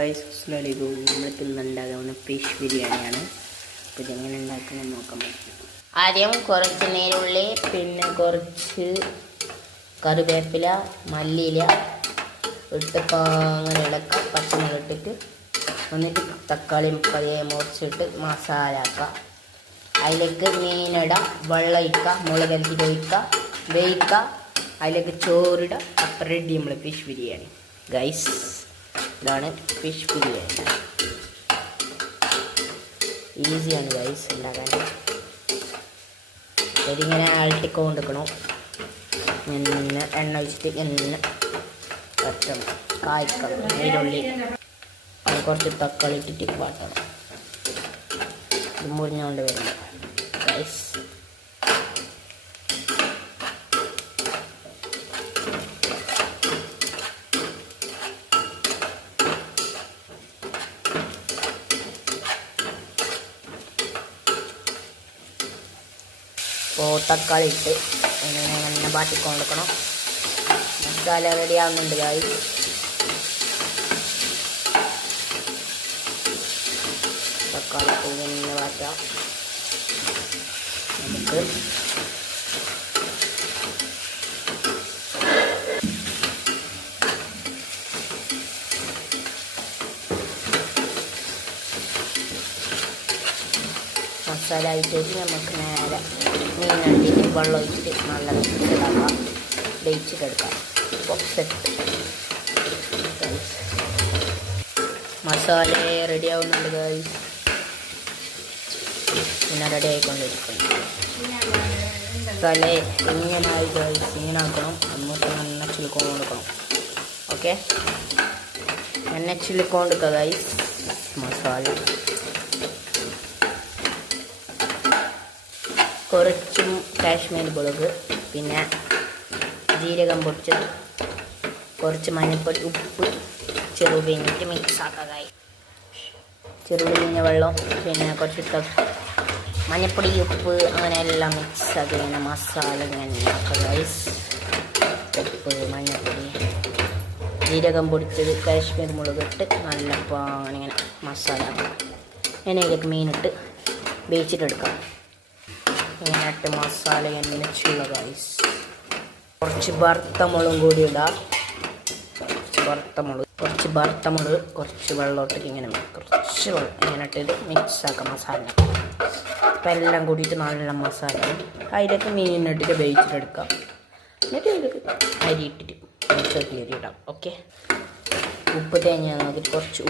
നമ്മളിപ്പോൾ ഇന്നുണ്ടാകുന്ന ഫിഷ് ബിരിയാണിയാണ്. അപ്പോൾ ഇതെങ്ങനെ ഉണ്ടാക്കുന്നത് നോക്കാം. ആദ്യം കുറച്ച് നീരുള്ളി, പിന്നെ കുറച്ച് കറിവേപ്പില, മല്ലിയില ഇട്ട് അങ്ങനെ ഇളക്കുക. പച്ചമുളക് ഇട്ടിട്ട് എന്നിട്ട് തക്കാളി പതിയെ മുറിച്ചിട്ട് മസാല ആക്കുക. അതിലേക്ക് മീനിടുക, വെള്ളം ഒഴിക്കുക, മുളക് അരിച്ചിട്ട് ഒഴിക്കുക, വേവിക്കുക. അതിലേക്ക് ചോറിടുക. അപ്പം റെഡി നമ്മൾ ഫിഷ് ബിരിയാണി. ഗൈസ്, ഇതാണ് ഫിഷ് ബിരിയാണി. ഈസിയാണ് ഗൈസ് ഉണ്ടാക്കാൻ. ഇതിങ്ങനെ അഴട്ടിക്കൊണ്ടിരിക്കണം. ഇങ്ങനെ എണ്ണ ഒഴിച്ചിട്ട് ഇങ്ങനെ വറ്റണം. കായ്ക്കണം. നീരുള്ളി കുറച്ച് തക്കാളി ഇട്ടിട്ട് വാട്ടണം. ഇത് മുറിഞ്ഞുകൊണ്ട് വരുന്നത് ഗൈസ്. അപ്പോൾ തക്കാളി ഇട്ട് ഇങ്ങനെ വാട്ടിക്കൊണ്ടിരിക്കണം. മസാല റെഡി ആകുന്നുണ്ട് ഗൈസ്. തക്കാളി ഇങ്ങനെ വാട്ടാം. നമുക്ക് മസാല ആയിട്ട് നമുക്ക് നേരെ മീനട്ടിട്ട് വെള്ളം ഒഴിച്ചിട്ട് നല്ല മിക്സിലാക്കാം. വേവിച്ചിട്ടെടുക്കാം. സെറ്റ് മസാല റെഡി ആവുന്നുണ്ട് ഗൈസ്. പിന്നെ റെഡി ആയിക്കൊണ്ടിരിക്കുന്നു. മസാല ഇങ്ങനായി ഗൈസ്. ഇങ്ങനാക്കണം. നമുക്ക് എണ്ണ ചില്ലിക്കൊണ്ട് കൊടുക്കണം. ഓക്കെ, എണ്ണ ചില്ലിക്കൊണ്ട് കൊടുക്കുക ഗൈസ്. മസാല കുറച്ചും കാശ്മീരി മുളക്, പിന്നെ ജീരകം പൊടിച്ചത്, കുറച്ച് മഞ്ഞൾപ്പൊടി, ഉപ്പ്, ചെറുപീഞ്ഞിട്ട് മിക്സ് ആക്കുക. ചെറുപീഞ്ഞ വെള്ളം, പിന്നെ കുറച്ച് മഞ്ഞൾപ്പൊടി, ഉപ്പ്, അങ്ങനെ എല്ലാം മിക്സ് ആക്കി ഇങ്ങനെ മസാല ഇങ്ങനെ ആക്കുക ഗൈസ്. ഉപ്പ്, മഞ്ഞൾപ്പൊടി, ജീരകം പൊടിച്ചത്, കാശ്മീരി മുളക് ഇട്ട് നല്ല പാങ്ങനെ ഇങ്ങനെ മസാല ആക്കുക. എണ്ണയിലേക്ക് മീനിട്ട് വേവിച്ചിട്ടെടുക്കാം. ഇങ്ങനെ ഇട്ട് മസാല എന്നെ ചുള്ള ഗൈസ്. കുറച്ച് വറുത്ത മുളകും കൂടി ഇടാം. കുറച്ച് വറുത്ത മുളക്, കുറച്ച് വെള്ളമൊട്ടിട്ട് ഇങ്ങനെ കുറച്ച് വെള്ളം ഇങ്ങനെ ഇട്ടിട്ട് മിക്സ് ആക്കാം മസാല. അപ്പം എല്ലാം കൂടിയിട്ട് നല്ല മസാല. അതിലേക്ക് മീനിട്ടിട്ട് വേവിച്ചിട്ടെടുക്കാം. എന്നിട്ട് ഇതിലേക്ക് അരി ഇട്ടിട്ട് അരി ഇടാം. ഓക്കെ, ഉപ്പ് തേങ്ങ നോക്കിയിട്ട് കുറച്ച്